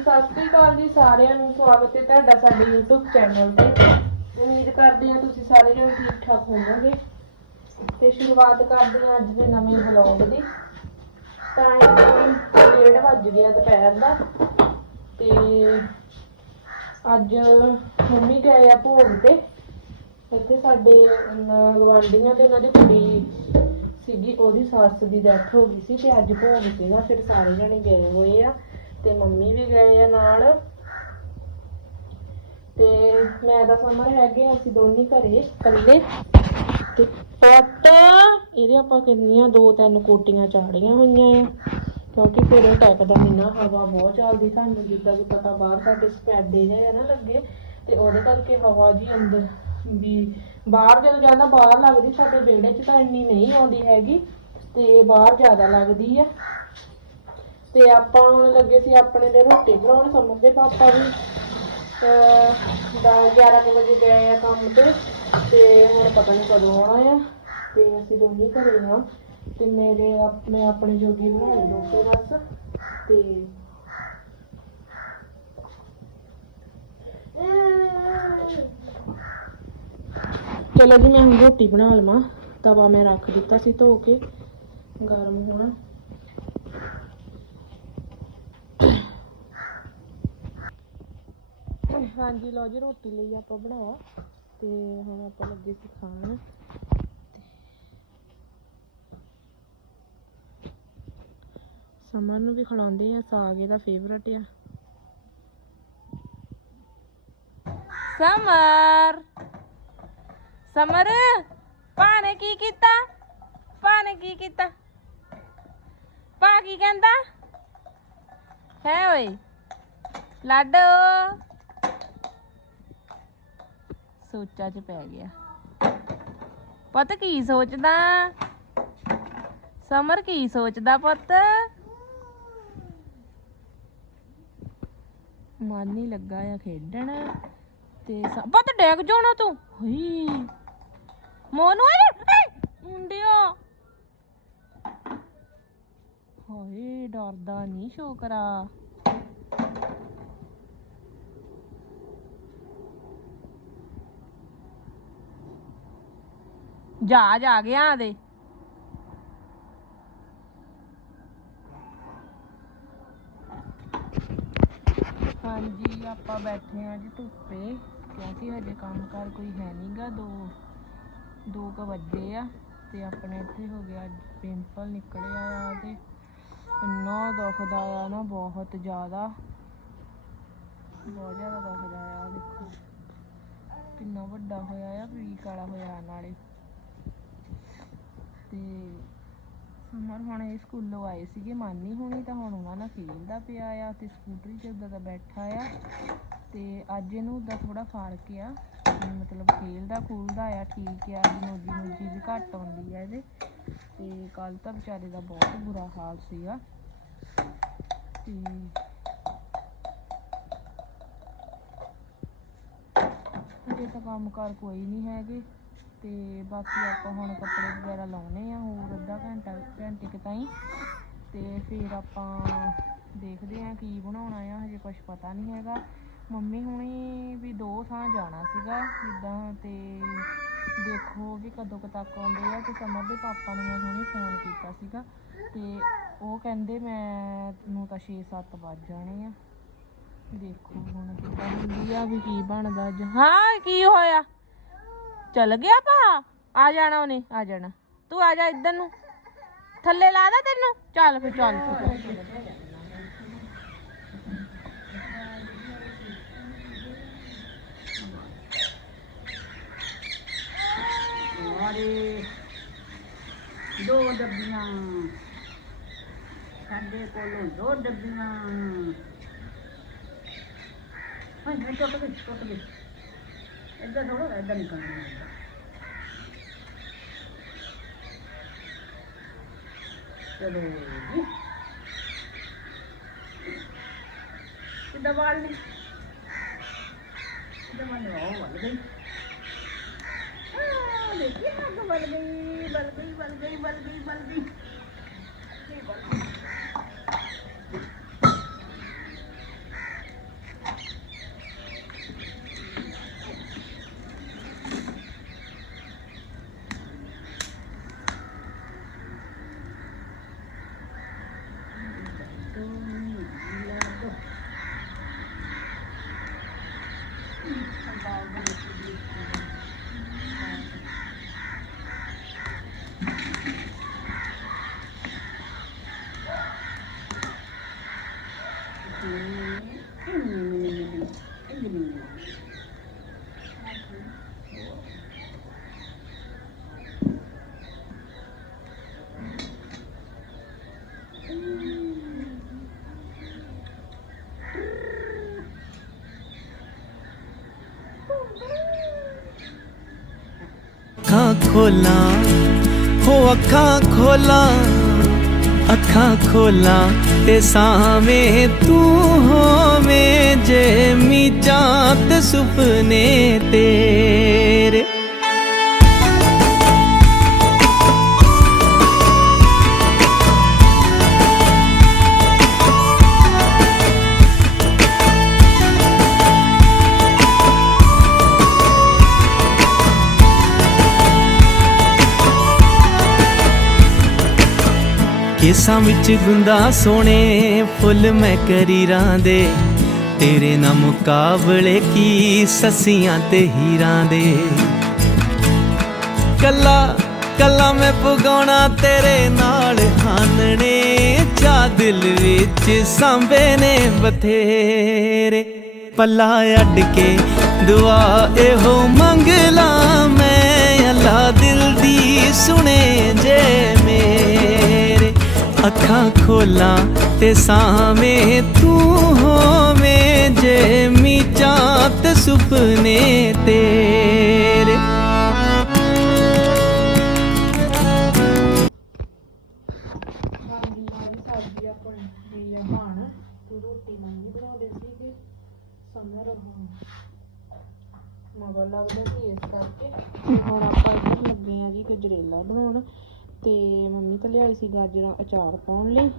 ਸਤਿ ਸ੍ਰੀ ਅਕਾਲ ਜੀ ਸਾਰਿਆਂ ਨੂੰ। ਸਵਾਗਤ ਹੈ ਤੁਹਾਡਾ ਸਾਡੇ YouTube ਚੈਨਲ ਤੇ। ਉਮੀਦ ਕਰਦੇ ਹਾਂ ਤੁਸੀਂ ਸਾਰੇ ਜਣੇ ਠੀਕ ਠਾਕ ਹੋਵੋਗੇ। ਤੇ ਸ਼ੁਰੂਆਤ ਕਰਦੇ ਹਾਂ ਅੱਜ ਦੇ ਨਵੇਂ ਵਲੌਗ ਦੀ। ਟਾਈਮ ਡੇਢ ਵੱਜ ਗਿਆ ਦੁਪਹਿਰ ਦਾ। ਤੇ ਅੱਜ ਮੰਮੀ ਗਏ ਆ ਭੋਗ ਤੇ। ਇੱਥੇ ਸਾਡੇ ਗਵਾਂਢੀਆਂ ਤੇ ਉਹਨਾਂ ਦੀ ਕੁੜੀ ਸੀਗੀ, ਉਹਦੀ ਸੱਸ ਦੀ ਡੈਥ ਹੋ ਗਈ ਸੀ ਤੇ ਅੱਜ ਭੋਗ ਸੀਗਾ, ਫਿਰ ਸਾਰੇ ਜਣੇ ਗਏ ਹੋਏ ਆ। ਤੇ ਮੰਮੀ ਵੀ ਗਏ ਆ ਨਾਲ। ਤੇ ਮੈਂ ਤਾਂ ਸਮਰ ਹੈਗੇ ਆ, ਅਸੀਂ ਦੋਨੀ ਘਰੇ ਇਕੱਲੇ। ਤੇ ਪੁੱਤ ਇਹਦੇ ਆਪਾਂ ਕਿੰਨੀਆਂ ਦੋ ਤਿੰਨ ਕੋਟੀਆਂ ਚਾੜੀਆਂ ਹੋਈਆਂ ਆ। ਕਿਉਂਕਿ ਫਿਰ ਇਹ ਟੈਕਦਾ ਨਹੀਂ ਨਾ ਹਵਾ ਬਹੁਤ ਚੱਲਦੀ ਤੁਹਾਨੂੰ ਜਿੱਦਾਂ ਕਿ ਪਤਾ ਬਾਹਰ ਸਾਡੇ ਸਪੈਡੇ ਜਿਹੇ ਆ ਨਾ ਲੱਗੇ ਤੇ ਉਹਦੇ ਕਰਕੇ ਹਵਾ ਜੀ ਅੰਦਰ ਵੀ ਬਾਹਰ ਜਦੋਂ ਜਾਂਦਾ ਬਾਹਰ ਲੱਗਦੀ ਸਾਡੇ ਵਿਹੜੇ 'ਚ ਤਾਂ ਇੰਨੀ ਨਹੀਂ ਆਉਂਦੀ ਹੈਗੀ ਤੇ ਬਾਹਰ ਜ਼ਿਆਦਾ ਲੱਗਦੀ ਆ। ਤੇ ਆਪਾਂ ਹੁਣ ਲੱਗੇ ਸੀ ਆਪਣੇ ਲਈ ਰੋਟੀ ਬਣਾਉਣ, ਸਮਝਦੇ ਪਾਪਾ ਵੀ ਅਹ ਦਾ 11 ਕੁ ਵਜੇ ਗਏ ਆ ਕੰਮ ਤੇ ਤੇ ਹੁਣ ਪਤਾ ਨਹੀਂ ਕਦੋਂ ਆਉਣਾ ਆ। ਤੇ ਅਸੀਂ ਦੋਨੇ ਘਰੇ ਆ। ਤੇ ਮੇਰੇ ਆਪ- ਆਪਣੇ ਜੋਗੀ ਬਣਾਉਣੀ ਰੋਟੀ ਬਸ। ਤੇ ਚਲੋ ਜੀ, ਮੈਂ ਹੁਣ ਰੋਟੀ ਬਣਾ ਲਵਾਂ। ਤਵਾ ਮੈਂ ਰੱਖ ਦਿੱਤਾ ਸੀ ਧੋ ਕੇ। ਗਰਮ ਹੋਣਾ। ਹਾਂਜੀ, ਲਓ ਜੀ, ਰੋਟੀ ਲਈ ਆਪਾਂ ਬਣਾਇਆ ਤੇ ਹੁਣ ਆਪਾਂ ਲੱਗੇ ਸੀ ਖਾਣ। ਸਮਰ ਨੂੰ ਵੀ ਖਿਲਾਉਂਦੇ ਆ, ਸਾਗ ਇਹਦਾ ਫੇਵਰਟ ਆ। ਸਮਰ! ਸਮਰ ਭਾ ਨੇ ਕੀ ਕੀਤਾ? ਭਾ ਨੇ ਕੀ ਕੀਤਾ? ਭਾ ਕੀ ਕਹਿੰਦਾ? ਹੈ ਓਏ, ਲਾਡੋ। ਸੋਚਾਂ 'ਚ ਪੈ ਗਿਆ। ਪੁੱਤ ਕੀ ਸੋਚਦਾ? ਸਮਰ ਕੀ ਸੋਚਦਾ ਪੁੱਤ? ਮਨ ਨਹੀਂ ਲੱਗਾ ਆ ਖੇਡਣ ਤੇ ਸ- ਪੁੱਤ ਡੈਗ ਜਾਣਾ ਤੂੰ। ਹਈ ਮੋਨੂ ਆ ਮੁੰਡਿਓ। ਹਾਏ, ਡਰਦਾ ਨਹੀਂ ਸ਼ੋਕਰਾ ਜਹਾਜ਼ ਆ ਗਿਆ ਦੇ ਹਾਂਜੀ, ਆਪਾਂ ਬੈਠੇ ਆ ਜੀ ਧੁੱਪੇ। ਕਿਉਂਕਿ ਹਜੇ ਕੰਮ ਕਰ ਕੋਈ ਹੈ ਨਹੀਂਗਾ ਦੋ ਦੋ ਕੁ ਵੱਜੇ ਆ ਤੇ ਆਪਣੇ ਇੱਥੇ ਹੋ ਗਿਆ ਪਿੰਪਲ ਨਿਕਲਿਆ ਆ ਤੇ ਇੰਨਾ ਦੁਖਦਾ ਆ ਨਾ, ਬਹੁਤ ਜ਼ਿਆਦਾ। ਬਹੁਤ ਜ਼ਿਆਦਾ ਦੁਖਦਾ ਆ, ਦੇਖੋ। ਕਿੰਨਾ ਵੱਡਾ ਹੋਇਆ ਆ ਵੀਕ ਵਾਲਾ ਹੋਇਆ ਨਾਲੇ। ਤੇ ਸਮਰ ਹੁਣ ਇਹ ਸਕੂਲੋਂ ਆਏ ਸੀਗੇ, ਮਾਨੀ ਹੋਣੀ ਤਾਂ ਹੁਣ ਉਹਨਾਂ ਨਾਲ ਖੇਡਦਾ ਪਿਆ ਆ ਤੇ ਸਕੂਟਰੀ 'ਤੇ ਉਦਾਂ ਦਾ ਬੈਠਾ ਆ ਤੇ ਅੱਜ ਇਹਨੂੰ ਉਦਾਂ ਥੋੜਾ ਫ਼ਰਕ ਆ ਮਤਲਬ ਖੇਲਦਾ ਖੂਲਦਾ ਆ, ਠੀਕ ਆ ਨੋਜੀ ਨੋਜੀ ਵੀ ਘੱਟ ਆਉਂਦੀ ਆ ਇਹਦੇ ਤੇ ਕੱਲ ਤਾਂ ਵਿਚਾਰੇ ਦਾ ਬਹੁਤ ਬੁਰਾ ਹਾਲ ਸੀਗਾ ਤੇ ਅਜੇ ਤਾਂ ਕੰਮ ਕਾਰ ਕੋਈ ਨਹੀਂ ਹੈਗੇ। ਤੇ ਬਾਕੀ ਆਪਾਂ ਹੁਣ ਕੱਪੜੇ ਵਗੈਰਾ ਲਾਉਣੇ ਆ, ਹੋਰ ਅੱਧਾ ਘੰਟਾ, ਘੰਟੇ ਕੁ ਤਾਈਂ। ਤੇ ਫਿਰ ਆਪਾਂ ਦੇਖਦੇ ਆ ਕੀ ਬਣਾਉਣਾ ਆ, ਹਜੇ ਕੁਝ ਪਤਾ ਨਹੀਂ ਹੈਗਾ। ਮੰਮੀ ਹੁਣੀ ਵੀ ਦੋ ਥਾਂ ਜਾਣਾ ਸੀਗਾ, ਜਿੱਦਾਂ ਤੇ ਦੇਖੋ ਵੀ ਕਦੋਂ ਕੁ ਤੱਕ ਆਉਂਦੇ ਆ, ਤੇ ਸਮਰ ਦੇ ਪਾਪਾ ਨੂੰ ਮੈਂ ਹੁਣੀ ਫੋਨ ਕੀਤਾ ਸੀਗਾ। ਤੇ ਉਹ ਕਹਿੰਦੇ ਮੈਂ ਨੂੰ ਤਾਂ 6-7 ਵੱਜ ਜਾਣੇ ਆ। ਦੇਖੋ ਹੁਣ ਕਿੱਦਾਂ ਹੁੰਦੀ ਆ, ਵੀ ਕੀ ਬਣਦਾ ਅੱਜ। ਹਾਂ, ਕੀ ਹੋਇਆ? ਚੱਲ ਗਿਆ ਭਾ। ਆ ਜਾਣਾ ਉਹਨੇ, ਆ ਜਾਣਾ। ਤੂੰ ਆ ਜਾ ਇੱਧਰ ਨੂੰ। ਥੱਲੇ ਲਾ ਦਾ ਤੈਨੂੰ। ਚੱਲ ਫਿਰ ਚੱਲ ਫਿਰ ਮਾਰੇ। ਦੋ ਡੱਬੀਆਂ। ਸਾਡੇ ਕੋਲੋਂ ਦੋ ਡੱਬੀਆਂ। ਹਾਂ ਟੁੱਟ ਗਈ ਟੁੱਟ ਗਈ ਇੱਧਰ ਥੋੜਾ ਇੱਧਰ ਨਿਕਲਣਾ ਹੈ। ਚਲੋ ਜੀ ਕਿੱਦਾਂ ਵਾਲ ਨੇ ਕਿੱਦਾਂ ਵਾਲ ਨੇ ਉਹ ਵੱਲ ਗਈ ਆ ਦੇਖੀ ਅੱਗ ਵੱਲ ਗਈ ਵੱਲ ਗਈ ਵੱਲ ਗਈ ਵੱਲ ਗਈ ਵੱਲ ਗਈ ਇਹ ਵੱਲ ਗਈ। ਸਾਗ ਦੇ ਵਿੱਚ ਵੀ ਅੱਖਾਂ ਖੋਲਾਂ, ਹੋ ਅੱਖਾਂ ਖੋਲਾਂ ਅੱਖਾਂ ਖੋਲਾਂ ਤੇ ਸਾਵੇਂ ਤੂੰ ਹੋਵੇਂ ਜੇ ਮੀਚਾਂ ਤੇ ਸੁਪਨੇ ਤੇਰੇ। ਕੇਸਾਂ ਵਿੱਚ ਗੁੰਦਾ ਸੋਹਣੇ ਫੁੱਲ ਮੈਂ ਕਰੀਰਾਂ ਦੇ। ਤੇਰੇ ਨਾਲ ਮੁਕਾਬਲੇ ਕੀ ਸੱਸੀਆਂ ਤੇ ਹੀਰਾਂ ਦੇ। ਕੱਲਾ ਕੱਲਾ ਮੈਂ ਪੁਗਾਉਣਾ ਤੇਰੇ ਨਾਲ ਹਾਨਣੇ। ਚਾ ਦਿਲ ਵਿੱਚ ਸਾਂਭੇ ਨੇ ਬਥੇਰੇ। ਪੱਲਾ ਅੱਡ ਕੇ ਦੁਆ ਇਹੋ ਮੰਗ ਲਾ ਮੈਂ। ਅੱਲਾ ਦਿਲ ਦੀ ਸੁਣੇ ਜੇ ਅੱਖਾਂ ਖੋਲਾਂ ਤੇ ਸਾਵੇਂ ਤੂੰ ਹੋਵੇਂ ਜੇ ਮੀਚਾਂ ਤੇ ਸੁਪਨੇ ਤੇਰੇ। ਤੇ ਮਗਰ ਲੱਗਦੇ ਸੀ ਇਸ ਕਰਕੇ। ਹੁਣ ਆਪਾਂ ਇੱਧਰ ਲੱਗੇ ਆ ਜੀ ਗਜਰੇਲਾ ਬਣਾਉਣ। ਤੇ ਮੰਮੀ ਤਾਂ ਲਿਆਈ ਸੀ ਗਾਜਰਾਂ, ਅਚਾਰ ਪਾਉਣ ਲਈ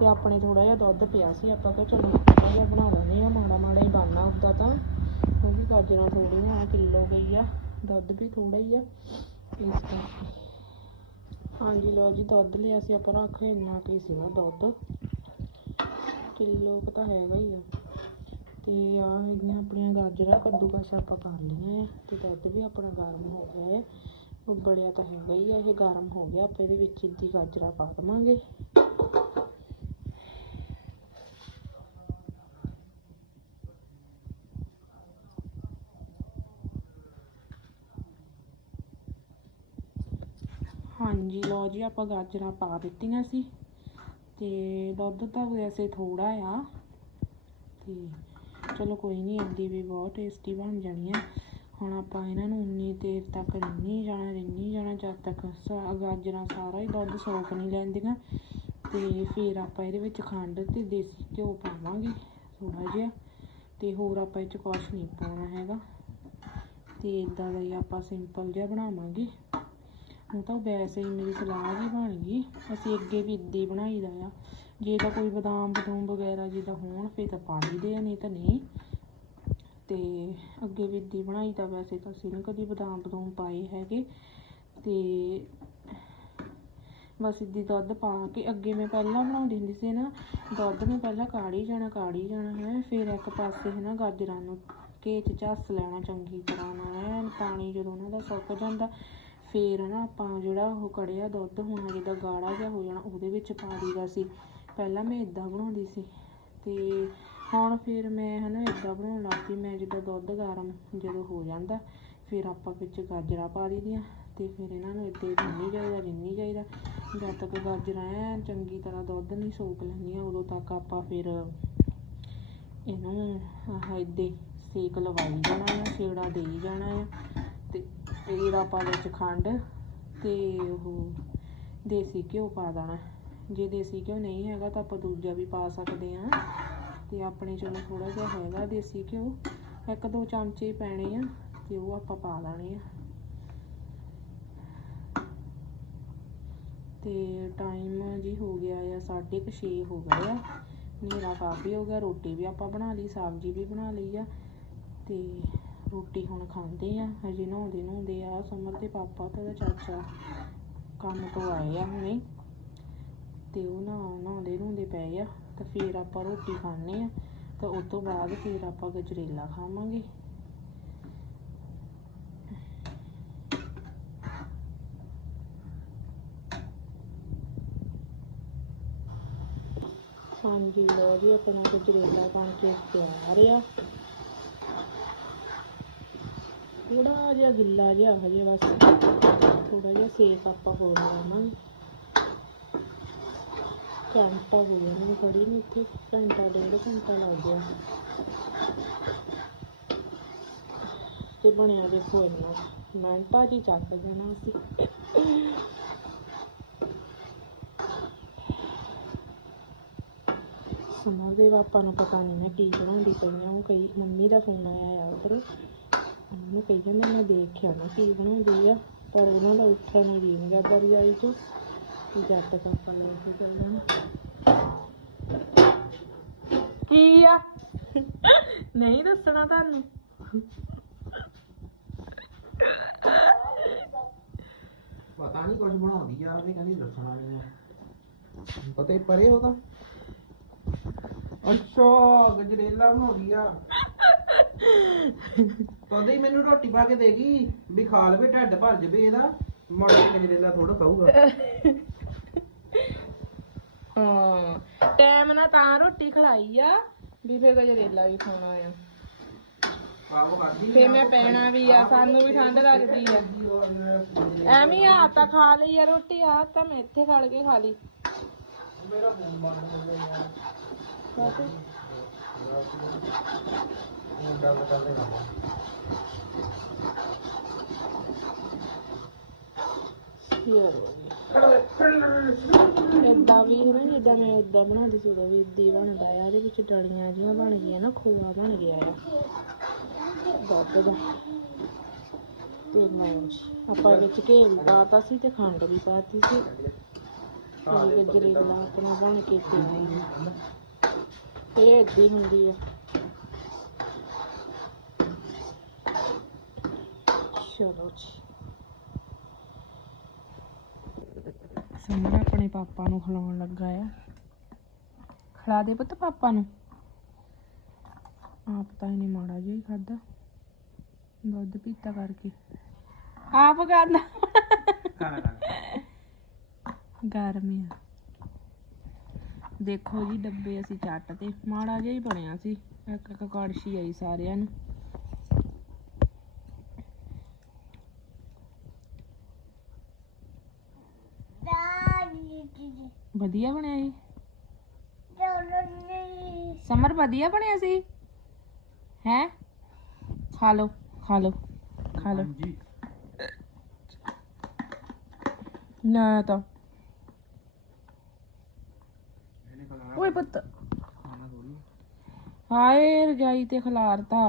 ਤੇ ਆਪਣੇ ਥੋੜਾ ਜਿਹਾ ਦੁੱਧ ਪਿਆ ਸੀ। ਆਪਾਂ ਕਿਹਾ ਚਲੋ ਥੋੜਾ ਜਿਹਾ ਬਣਾ ਲੈਂਦੇ ਆ ਮਾੜਾ ਮਾੜਾ ਹੀ ਬਣਨਾ ਉੱਦਾਂ ਤਾਂ। ਕਿਉਂਕਿ ਗਾਜਰਾਂ ਥੋੜੀਆਂ ਆ, ਕਿਲੋ ਗਈ ਆ, ਦੁੱਧ ਵੀ ਥੋੜਾ ਹੀ ਆ। ਇਸ ਕਰਕੇ। ਹਾਂਜੀ ਲਓ ਜੀ, ਦੁੱਧ ਲਿਆ ਸੀ ਆਪਾਂ ਰੱਖ, ਇੰਨਾ ਕੀ ਸੀਗਾ ਦੁੱਧ। ਕਿਲੋ ਕੁ ਤਾਂ ਹੈਗਾ ਹੀ ਆ। ਤੇ ਆ ਹੈਗੀਆਂ ਆਪਣੀਆਂ ਗਾਜਰਾਂ, ਕੱਦੂਕਸ ਆਪਾਂ ਕਰ ਲਈਆਂ ਆ ਤੇ ਦੁੱਧ ਵੀ ਆਪਣਾ ਗਰਮ ਹੋ ਗਿਆ ਹੈ ਉਬਲਿਆ ਤਾਂ ਹੈਗਾ ਹੀ ਆ, ਇਹ ਗਰਮ ਹੋ ਗਿਆ, ਆਪਾਂ ਇਹਦੇ ਵਿੱਚ ਇੱਦੀ ਗਾਜਰਾਂ ਪਾ ਦੇਵਾਂਗੇ। ਹਾਂਜੀ, ਲਓ ਜੀ, ਆਪਾਂ ਗਾਜਰਾਂ ਪਾ ਦਿੱਤੀਆਂ ਸੀ, ਤੇ ਦੁੱਧ ਤਾਂ ਵੈਸੇ ਥੋੜਾ ਆ, ਤੇ ਚਲੋ ਕੋਈ ਨਹੀਂ ਇੰਦੀ ਵੀ ਬਹੁਤ ਟੇਸਟੀ ਬਣ ਜਾਣੀ ਆ। ਹੁਣ ਆਪਾਂ ਇਹਨਾਂ ਨੂੰ ਉਨੀ ਦੇਰ ਤੱਕ ਰਿੰਨੀ ਜਾਣਾ ਰਿੰਨੀ ਜਾਣਾ, ਜਦ ਤੱਕ ਸਾ- ਗਾਜਰਾਂ ਸਾਰਾ ਹੀ ਦੁੱਧ ਸੋਖ ਨਹੀਂ ਲੈਂਦੀਆਂ ਤੇ ਫਿਰ ਆਪਾਂ ਇਹਦੇ ਵਿੱਚ ਖੰਡ ਤੇ ਦੇਸੀ ਘਿਓ ਪਾਵਾਂਗੇ ਥੋੜਾ ਜਿਹਾ ਤੇ ਹੋਰ ਆਪਾਂ ਇਹ ਚ ਕੁਛ ਨਹੀਂ ਪਾਉਣਾ ਹੈਗਾ ਤੇ ਇਦਾਂ ਦਾ ਹੀ ਆਪਾਂ ਸਿੰਪਲ ਜਿਹਾ ਬਣਾਵਾਂਗੇ। ਹੁਣ ਤਾਂ ਵੈਸੇ ਹੀ ਮੇਰੀ ਸਲਾਹ ਹੀ ਬਣ ਗਈ, ਅਸੀਂ ਅੱਗੇ ਵੀ ਇੱਦਾਂ ਹੀ ਬਣਾਈਦਾ ਆ। ਜੇ ਤਾਂ ਕੋਈ ਬਦਾਮ ਬਦੂਮ ਵਗੈਰਾ ਜਿੱਦਾਂ ਹੋਣ ਫਿਰ ਤਾਂ ਪਾ ਲਈਦੇ ਆ, ਨਹੀਂ ਤਾਂ ਨਹੀਂ। ਅਤੇ ਅੱਗੇ ਵੀ ਇੱਦਾਂ ਬਣਾਈ ਬਣਾਈਦਾ ਵੈਸੇ ਤਾਂ ਅਸੀਂ ਨੀ ਕਦੀ ਬਦਾਮ ਬਦੂਮ ਪਾਏ ਹੈਗੇ। ਅਤੇ ਬਸ ਇੱਦੀ ਦੁੱਧ ਪਾ ਕੇ ਅੱਗੇ ਮੈਂ ਪਹਿਲਾਂ ਬਣਾਉਂਦੀ ਹੁੰਦੀ ਸੀ ਨਾ, ਦੁੱਧ ਨੂੰ ਪਹਿਲਾਂ ਕਾੜੀ ਜਾਣਾ ਕਾੜੀ ਜਾਣਾ ਹੈ, ਫਿਰ ਇੱਕ ਪਾਸੇ ਹੈ ਨਾ ਗਾਜਰਾਂ ਨੂੰ ਘੇ ਝੱਸ ਲੈਣਾ ਚੰਗੀ ਤਰ੍ਹਾਂ ਨਾਲ, ਐਨ ਪਾਣੀ ਜਦੋਂ ਉਹਨਾਂ ਦਾ ਸੁੱਕ ਜਾਂਦਾ, ਫਿਰ ਨਾ ਆਪਾਂ ਜਿਹੜਾ ਉਹ ਕੜਿਆ ਦੁੱਧ ਹੋਣਾ ਜਿੱਦਾਂ ਗਾੜਾ ਜਿਹਾ ਹੋ ਜਾਣਾ, ਉਹਦੇ ਵਿੱਚ ਪਾ ਦਈਦਾ ਸੀ। ਪਹਿਲਾਂ ਮੈਂ ਇਦਾਂ ਬਣਾਉਂਦੀ ਸੀ ਤੇ ਹੁਣ ਫਿਰ ਮੈਂ ਹਨਾ ਇਦਾਂ ਬਣਾਉਣ ਲੱਗ ਪਈ, ਮੈਂ ਜਦੋਂ ਦੁੱਧ ਗਰਮ ਜਦੋਂ ਹੋ ਜਾਂਦਾ, ਫਿਰ ਆਪਾਂ ਵਿੱਚ ਗਾਜਰਾਂ ਪਾ ਦਈਦੀਆਂ ਤੇ ਫਿਰ ਇਹਨਾਂ ਨੂੰ ਇੱਦਾਂ ਹੀ ਰਿੰਨੀ ਜਾਈਦਾ ਰਿੰਨੀ ਜਾਈਦਾ ਜਦ ਤੱਕ ਗਾਜਰਾਂ ਐਨ ਚੰਗੀ ਤਰ੍ਹਾਂ ਦੁੱਧ ਨਹੀਂ ਸੋਕ ਲੈਂਦੀਆਂ, ਉਦੋਂ ਤੱਕ ਆਪਾਂ ਫਿਰ ਇਹਨੂੰ ਆਹ ਇੱਦਾਂ ਸੇਕ ਲਵਾਈ ਜਾਣਾ ਆ ਛੇੜਾ ਦੇਈ ਜਾਣਾ ਆ ਤੇ ਫਿਰ ਆਪਾਂ ਵਿੱਚ ਖੰਡ ਤੇ ਉਹ ਦੇਸੀ ਘਿਓ ਪਾ ਦੇਣਾ। ਜੇ ਦੇਸੀ ਘਿਓ ਨਹੀਂ ਹੈਗਾ ਤਾਂ ਆਪਾਂ ਦੂਜਾ ਵੀ ਪਾ ਸਕਦੇ ਆ ਤੇ ਆਪਣੇ ਚਲੋ ਥੋੜਾ ਜਿਹਾ ਹੈਗਾ ਦੇਸੀ ਘਿਓ। ਇੱਕ ਦੋ ਚਮਚੇ ਪੈਣੇ ਆ ਤੇ ਉਹ ਆਪਾਂ ਪਾ ਲੈਣੇ ਆ। ਤੇ ਟਾਈਮ ਜੀ ਹੋ ਗਿਆ ਆ 6:30 ਹੋ ਗਏ ਆ। ਹਨੇਰਾ ਕਾਫੀ ਹੋ ਗਿਆ, ਰੋਟੀ ਵੀ ਆਪਾਂ ਬਣਾ ਲਈ, ਸਬਜ਼ੀ ਵੀ ਬਣਾ ਲਈ ਆ। ਤੇ ਰੋਟੀ ਹੁਣ ਖਾਂਦੇ ਆ, ਹਜੇ ਨਹਾਉਂਦੇ ਨਹਾਉਂਦੇ ਆ, ਸਮਰ ਦੇ ਪਾਪਾ ਤੇ ਉਹਦਾ ਚਾਚਾ ਕੰਮ ਤੋਂ ਆਏ ਆ ਹੁਣੇ। ਤੇ ਉਹ ਨਾ ਨਹਾਉਂਦੇ ਨਹਾਉਂਦੇ ਪਏ ਆ। ਤੇ ਫਿਰ ਆਪਾਂ ਰੋਟੀ ਖਾਣੇ ਆ, ਤੇ ਉਹ ਤੋਂ ਬਾਅਦ ਫਿਰ ਆਪਾਂ ਗਜਰੇਲਾ ਖਾਵਾਂਗੇ। ਹਾਂਜੀ ਲੋ ਜੀ, ਆਪਣਾ ਗਜਰੇਲਾ ਬਣ ਕੇ ਤਿਆਰ ਆ। ਥੋੜਾ ਜਿਹਾ ਗਿੱਲਾ ਜਿਹਾ ਹਜੇ ਬਸ। ਥੋੜਾ ਜਿਹਾ ਸੇਕ ਆਪਾਂ ਹੋਰ ਲਵਾਂਗੇ। ਘੰਟਾ ਹੋ ਗਿਆ ਮੈਨੂੰ ਖੜੀ ਨੂੰ ਇੱਥੇ, ਘੰਟਾ ਡੇਢ ਘੰਟਾ ਲੱਗ ਗਿਆ। ਤੇ ਬਣਿਆ ਦੇਖੋ ਇੰਨਾ ਮਿੰਟਾਂ 'ਚ ਚੱਕ ਜਾਣਾ ਅਸੀਂ। ਸਮਰ ਦੇ ਪਾਪਾ ਨੂੰ ਪਤਾ ਨਹੀਂ ਮੈਂ ਕੀ ਬਣਾਉਂਦੀ ਪਈ ਆ, ਉਹ ਕਈ ਮੰਮੀ ਦਾ ਫੋਨ ਆਇਆ ਆ ਉਧਰ। ਉਹਨੂੰ ਕਹੀ ਜਾਂਦੇ, ਮੈਂ ਦੇਖਿਆ ਨਾ ਕੀ ਬਣਾਉਂਦੀ ਆ, ਪਰ ਉਹਨਾਂ ਦਾ ਉੱਠਣ ਨੂੰ ਜੀ ਨਹੀਂ ਕਰਦਾ ਰਜਾਈ ਚੋਂ। ਕਿ ਜਦ ਤੱਕ ਆਪਾਂ ਲੈ ਕੇ ਚੱਲਣਾ ਕੀ ਆ? ਨਹੀਂ ਦੱਸਣਾ ਤੁਹਾਨੂੰ। ਪਤਾ ਨਹੀਂ ਕੁਝ ਬਣਾਉਂਦੀ ਆ ਉਹਨੇ ਕਹਿੰਦੀ ਦੱਸਣਾ ਨਹੀਂ ਆ। ਪਤਾ ਹੀ ਪਰੇ ਉਹਦਾ ਅੱਛਾ ਗਜਰੇਲਾ ਬਣਾਉਂਦੀ ਆ। ਤਦੇ ਹੀ ਮੈਨੂੰ ਰੋਟੀ ਪਾ ਕੇ ਦੇਗੀ ਵੀ ਖਾ ਲਵੇ ਢੱਡ ਭਰ ਜਵੇ ਇਹਦਾ। ਮਾੜਾ ਗਜਰੇਲਾ ਥੋੜਾ ਖਾਊਗਾ। ਹਾਂ। ਟਾਈਮ ਨਾਲ ਤਾਂ ਰੋਟੀ ਖਲਾਈ ਆ। ਵੀ ਫੇਰ ਗਜਰੇਲਾ ਵੀ ਖਾਣਾ ਆ ਆਹੋ ਖਾਦੀ ਫੇਰ ਮੈਂ ਪੈਣਾ ਵੀ ਆ ਸਾਨੂੰ ਵੀ ਠੰਡ ਲੱਗਦੀ ਆ। ਐਵੇਂ ਆ ਤਾਂ ਖਾ ਲਈ ਆ ਰੋਟੀ ਆ ਤਾਂ ਮੈਂ ਇੱਥੇ ਖੜ ਕੇ ਖਾ ਲਈ। ਗੱਲ ਇਦਾਂ ਵੀ ਹੈ ਨਾ, ਜਿੱਦਾਂ ਮੈਂ ਇਦਾਂ ਬਣਾਉਂਦੀ ਸੀ, ਉਦੋਂ ਵੀ ਇਦਾਂ ਹੀ ਬਣਦਾ ਆ, ਇਹਦੇ ਵਿੱਚ ਡਲੀਆਂ ਜਿਹੀਆਂ ਬਣ ਗਈਆਂ ਨਾ, ਖੋਆ ਬਣ ਗਿਆ ਆ। ਦੁੱਧ ਦਾ। ਤੇ ਲਓ ਆਪਾਂ ਇਹਦੇ ਵਿੱਚ ਘੇ ਵੀ ਪਾਤਾ ਸੀ ਤੇ ਖੰਡ ਵੀ ਪਾਤੀ ਸੀ। ਤੇ ਗਜਰੇਲਾ ਆਪਣਾ ਬਣ ਕੇ ਤਿਆਰ ਇਹ ਏਦਾਂ ਹੀ ਹੁੰਦੀ ਆ। ਚਲੋ ਜੀ। ਸਮਰ ਆਪਣੇ ਪਾਪਾ ਨੂੰ ਖਿਲਾਉਣ ਲੱਗਾ ਆ। ਖਿਲਾ ਦੇ ਪੁੱਤ ਪਾਪਾ ਨੂੰ। ਆਪ ਤਾਂ ਇਹਨੇ ਮਾੜਾ ਜਿਹਾ ਹੀ ਖਾਦਾ ਦੁੱਧ ਪੀਤਾ ਕਰਕੇ। ਆਪ ਖਾਂਦਾ ਖਾਣਾ ਆ। ਦੇਖੋ ਜੀ, ਡੱਬੇ ਅਸੀਂ ਚੱਟ ਤੇ ਮਾੜਾ ਜਿਹਾ ਹੀ ਬਣਿਆ ਸੀ। ਇੱਕ ਇੱਕ ਕੜਛੀ ਆਈ ਸਾਰਿਆਂ ਨੂੰ। ਵਧੀਆ ਬਣਿਆ ਸੀ ਸਮਰ ਵਧੀਆ ਬਣਿਆ ਸੀ? ਹੈ? ਖਾ ਲਓ ਖਾ ਲਓ ਖਾ ਲਓ। ਜੀ ਨਾ ਤਾਂ। ਓਏ ਪੁੱਤ। ਹਾਏ ਰਜਾਈ ਤੇ ਖਿਲਾਰਤਾ।